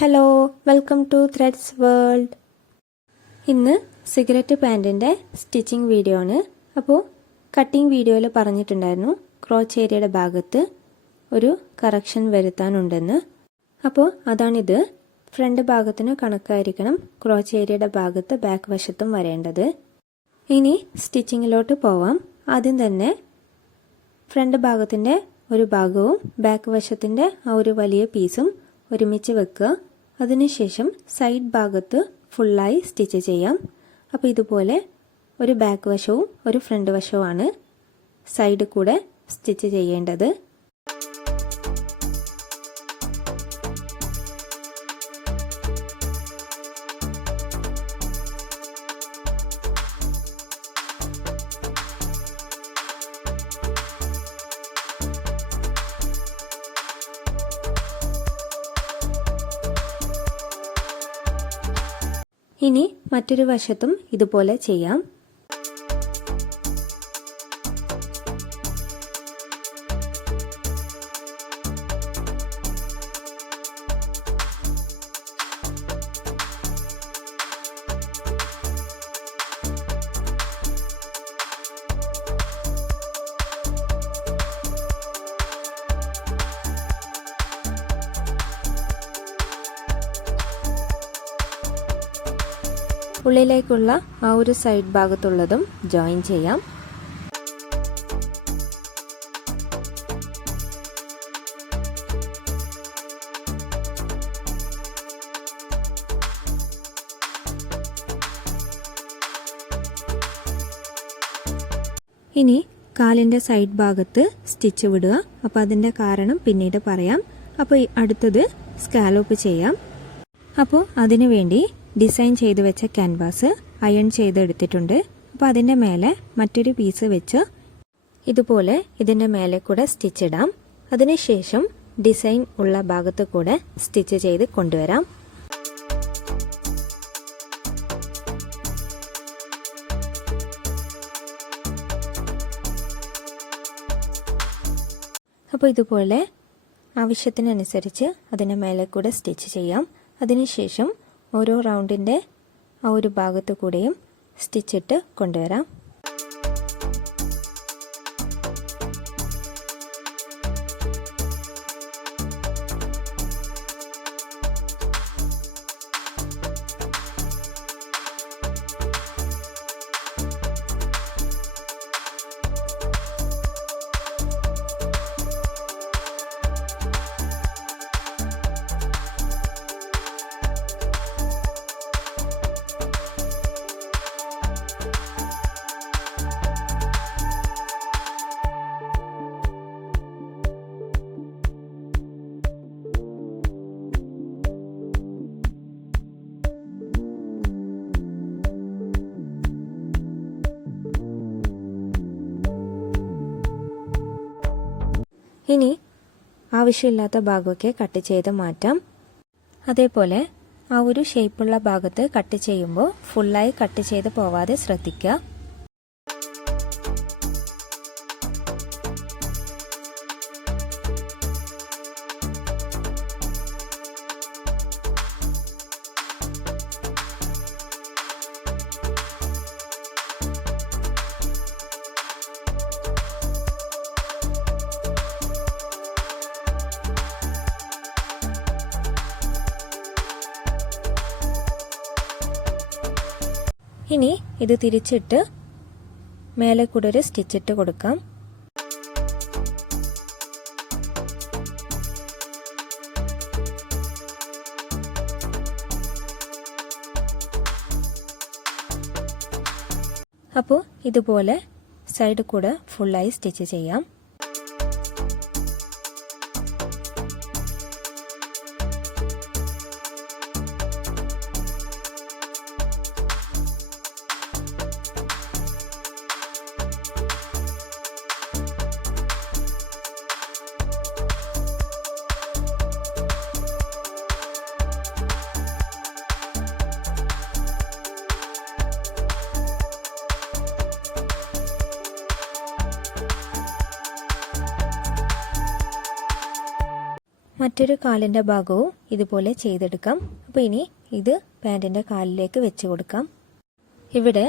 Hello welcome to threads world ഇന്ന് cigarette പാന്റിന്റെ stitching video ആണ്. അപ്പോൾ കട്ടിംഗ് വീഡിയോയിൽ പറഞ്ഞിട്ടുണ്ടായിരുന്നു ക്രോച്ച് ഏരിയയുടെ ഭാഗത്ത് ഒരു കറക്ഷൻ വരുത്താനുണ്ടെന്ന്. അപ്പോൾ അതാണിത്. ഫ്രണ്ട് ഭാഗത്തിന് കണക്കായിരിക്കണം ക്രോച്ച് ഏരിയയുടെ ഭാഗത്ത് ബാക്ക് വശത്തും വരേണ്ടത്. ഇനി സ്റ്റിച്ചിങ്ങിലോട്ട് പോവാം. ആദ്യം തന്നെ ഫ്രണ്ട് ഭാഗത്തിന്റെ ഒരു ഭാഗവും ബാക്ക് വശത്തിന്റെ ആ ഒരു വലിയ പീസും ഒരുമിച്ച് വെക്കുക. അതിനുശേഷം സൈഡ് ഭാഗത്ത് ഫുള്ളായി സ്റ്റിച്ച് ചെയ്യാം. അപ്പോൾ ഇതുപോലെ ഒരു ബാക്ക് വശവും ഒരു ഫ്രണ്ട് വശവുമാണ് സൈഡ് കൂടെ സ്റ്റിച്ച് ചെയ്യേണ്ടത്. ഇനി മറ്റൊരു വശത്തും ഇതുപോലെ ചെയ്യാം. ഉള്ളിലേക്കുള്ള ആ ഒരു സൈഡ് ഭാഗത്തുള്ളതും ജോയിൻ ചെയ്യാം. ഇനി കാലിന്റെ സൈഡ് ഭാഗത്ത് സ്റ്റിച്ച് വിടുക. അപ്പോൾ അതിന്റെ കാരണം പിന്നീട് പറയാം. അപ്പോൾ അടുത്തത് സ്കാലോപ്പ് ചെയ്യാം. അപ്പോൾ അതിനു വേണ്ടി ഡിസൈൻ ചെയ്തു വെച്ച ക്യാൻവാസ് അയൺ ചെയ്തെടുത്തിട്ടുണ്ട് അപ്പോൾ അതിന്റെ മേലെ മറ്റൊരു പീസ് വെച്ച് ഇതുപോലെ ഇതിന്റെ മേലെ കൂടെ സ്റ്റിച്ച് ഇടാം. അതിനുശേഷം ഡിസൈൻ ഉള്ള ഭാഗത്ത് കൂടെ സ്റ്റിച്ച് ചെയ്ത് കൊണ്ടുവരാം. അപ്പോൾ ഇതുപോലെ ആവശ്യത്തിനനുസരിച്ച് അതിന്റെ മേലെ കൂടെ സ്റ്റിച്ച് ചെയ്യാം. അതിനുശേഷം ഓരോ റൗണ്ടിന്റെ ആ ഒരു ഭാഗത്തു കൂടെയും സ്റ്റിച്ചിട്ട് കൊണ്ടുവരാം. ഇനി ആവശ്യമില്ലാത്ത ഭാഗമൊക്കെ കട്ട് ചെയ്ത് മാറ്റാം. അതേപോലെ ആ ഒരു ഷേപ്പുള്ള ഭാഗത്ത് കട്ട് ചെയ്യുമ്പോൾ ഫുള്ളായി കട്ട് ചെയ്ത് പോവാതെ ശ്രദ്ധിക്കുക. ഇനി ഇത് തിരിച്ചിട്ട് മേലെ കൂടെ ഒരു സ്റ്റിച്ചിട്ട് കൊടുക്കാം. അപ്പോൾ ഇതുപോലെ സൈഡ് കൂടെ ഫുള്ളായി സ്റ്റിച്ച് ചെയ്യാം. മറ്റൊരു കാലിന്റെ ഭാഗവും ഇതുപോലെ ചെയ്തെടുക്കാം. അപ്പോൾ ഇനി ഇത് പാന്റിന്റെ കാലിലേക്ക് വെച്ച് കൊടുക്കാം. ഇവിടെ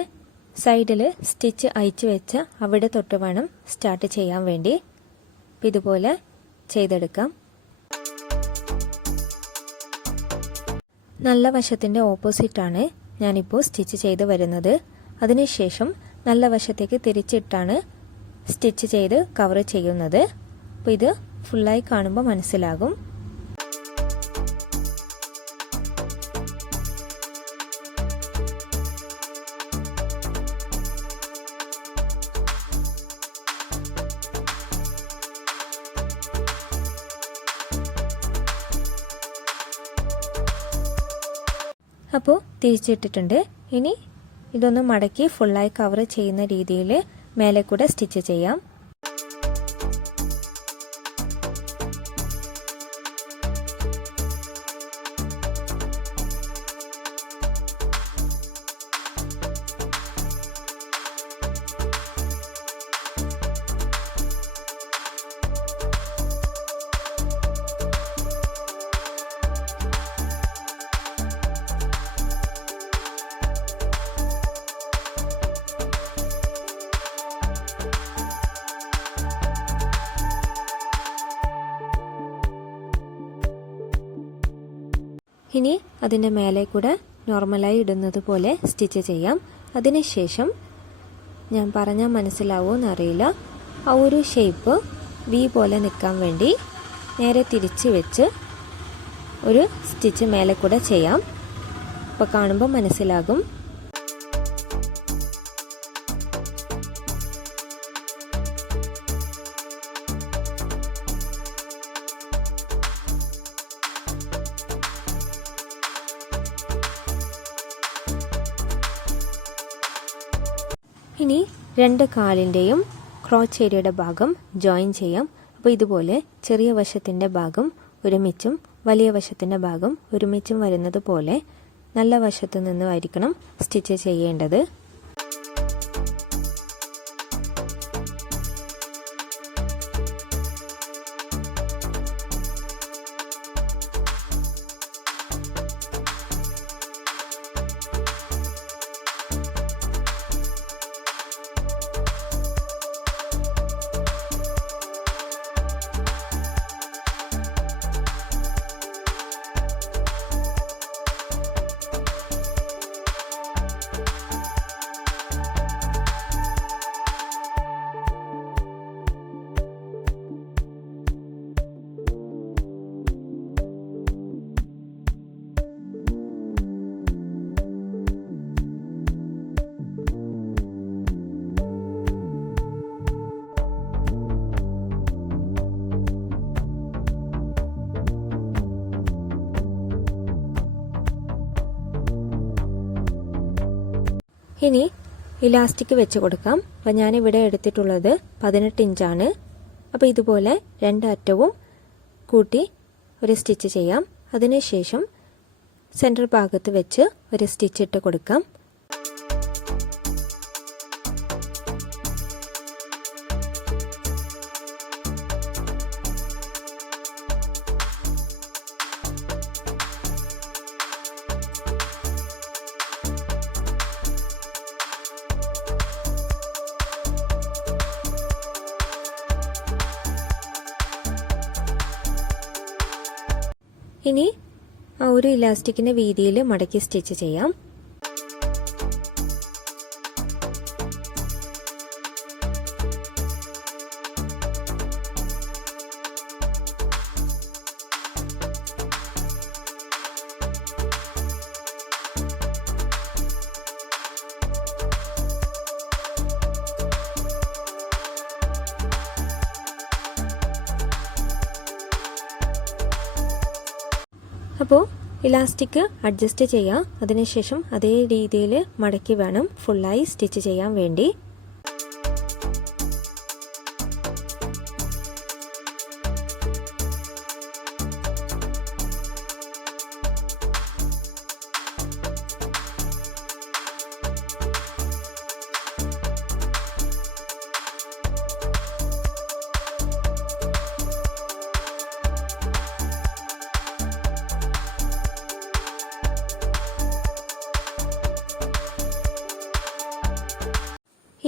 സൈഡിൽ സ്റ്റിച്ച് അയച്ചു വെച്ച അവിടെ തൊട്ട് വേണം സ്റ്റാർട്ട് ചെയ്യാൻ വേണ്ടി. ഇതുപോലെ ചെയ്തെടുക്കാം. നല്ല വശത്തിന്റെ ഓപ്പോസിറ്റാണ് ഞാനിപ്പോൾ സ്റ്റിച്ച് ചെയ്ത് വരുന്നത്. അതിനുശേഷം നല്ല വശത്തേക്ക് തിരിച്ചിട്ടാണ് സ്റ്റിച്ച് ചെയ്ത് കവർ ചെയ്യുന്നത്. അപ്പോൾ ഇത് ഫുള്ളായി കാണുമ്പോൾ മനസ്സിലാകും. അപ്പോൾ തിരിച്ചിട്ടിട്ടുണ്ട്. ഇനി ഇതൊന്ന് മടക്കി ഫുള്ളായി കവർ ചെയ്യുന്ന രീതിയിൽ മേലെ കൂടെ സ്റ്റിച്ച് ചെയ്യാം. ഇനി അതിന്റെ മേലെ കൂടെ നോർമലായി ഇടുന്നത് പോലെ സ്റ്റിച്ച് ചെയ്യാം. അതിനുശേഷം ഞാൻ പറഞ്ഞാൽ മനസ്സിലാവുമോ എന്നറിയില്ല. ആ ഒരു ഷേപ്പ് വി പോലെ നിൽക്കാൻ വേണ്ടി നേരെ തിരിച്ച് വെച്ച് ഒരു സ്റ്റിച്ച് മേലെ കൂടെ ചെയ്യാം. അപ്പോൾ കാണുമ്പോൾ മനസ്സിലാകും. ഇനി രണ്ട് കാലിന്റെയും ക്രോച്ച് ഏരിയയുടെ ഭാഗം ജോയിൻ ചെയ്യാം. അപ്പോൾ ഇതുപോലെ ചെറിയ വശത്തിന്റെ ഭാഗം ഒരുമിച്ചും വലിയ വശത്തിന്റെ ഭാഗം ഒരുമിച്ചും വരുന്നത് പോലെ നല്ല വശത്തു നിന്നുമായിരിക്കണം സ്റ്റിച്ച് ചെയ്യേണ്ടത്. ഇനി ഇലാസ്റ്റിക് വെച്ച് കൊടുക്കാം. അപ്പം ഞാനിവിടെ എടുത്തിട്ടുള്ളത് പതിനെട്ട് ഇഞ്ചാണ്. അപ്പോൾ ഇതുപോലെ രണ്ട് അറ്റവും കൂട്ടി ഒരു സ്റ്റിച്ച് ചെയ്യാം. അതിനുശേഷം സെന്റർ ഭാഗത്ത് വെച്ച് ഒരു സ്റ്റിച്ച് ഇട്ട് കൊടുക്കാം. ഇനി ആ ഒരു ഇലാസ്റ്റിക്കിന്റെ വീതിയിൽ മടക്കി സ്റ്റിച്ച് ചെയ്യാം. അപ്പോൾ ഇലാസ്റ്റിക് അഡ്ജസ്റ്റ് ചെയ്യാം. അതിനുശേഷം അതേ രീതിയിൽ മടക്കി വേണം. ഫുള്ളായി സ്റ്റിച്ച് ചെയ്യാൻ വേണ്ടി.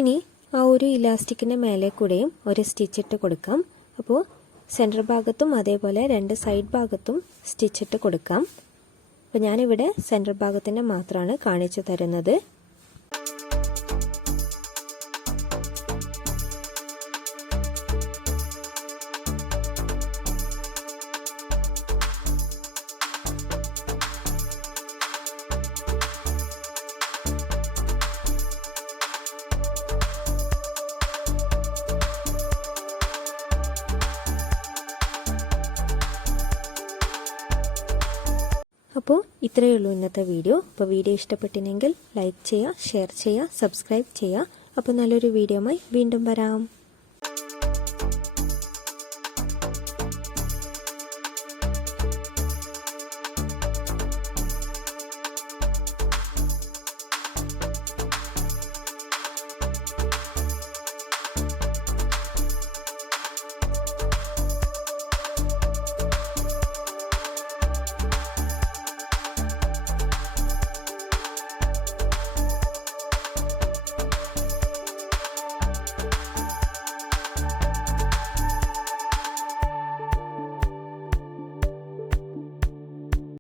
ഇനി ആ ഒരു ഇലാസ്റ്റിക്കിന്റെ മേലെ കൂടെയും ഒരു സ്റ്റിച്ച് ഇട്ട് കൊടുക്കാം. അപ്പോൾ സെന്റർ ഭാഗത്തും അതേപോലെ രണ്ട് സൈഡ് ഭാഗത്തും സ്റ്റിച്ച് ഇട്ട് കൊടുക്കാം. അപ്പോൾ ഞാനിവിടെ സെന്റർ ഭാഗത്തിന്റെ മാത്രമാണ് കാണിച്ചു തരുന്നത്. അപ്പോൾ ഇത്രയേ ഉള്ളൂ ഇന്നത്തെ വീഡിയോ. അപ്പോൾ വീഡിയോ ഇഷ്ടപ്പെട്ടിനെങ്കിൽ ലൈക്ക് ചെയ്യുക ഷെയർ ചെയ്യുക സബ്സ്ക്രൈബ് ചെയ്യുക. അപ്പോൾ നല്ലൊരു വീഡിയോയുമായി വീണ്ടും വരാം.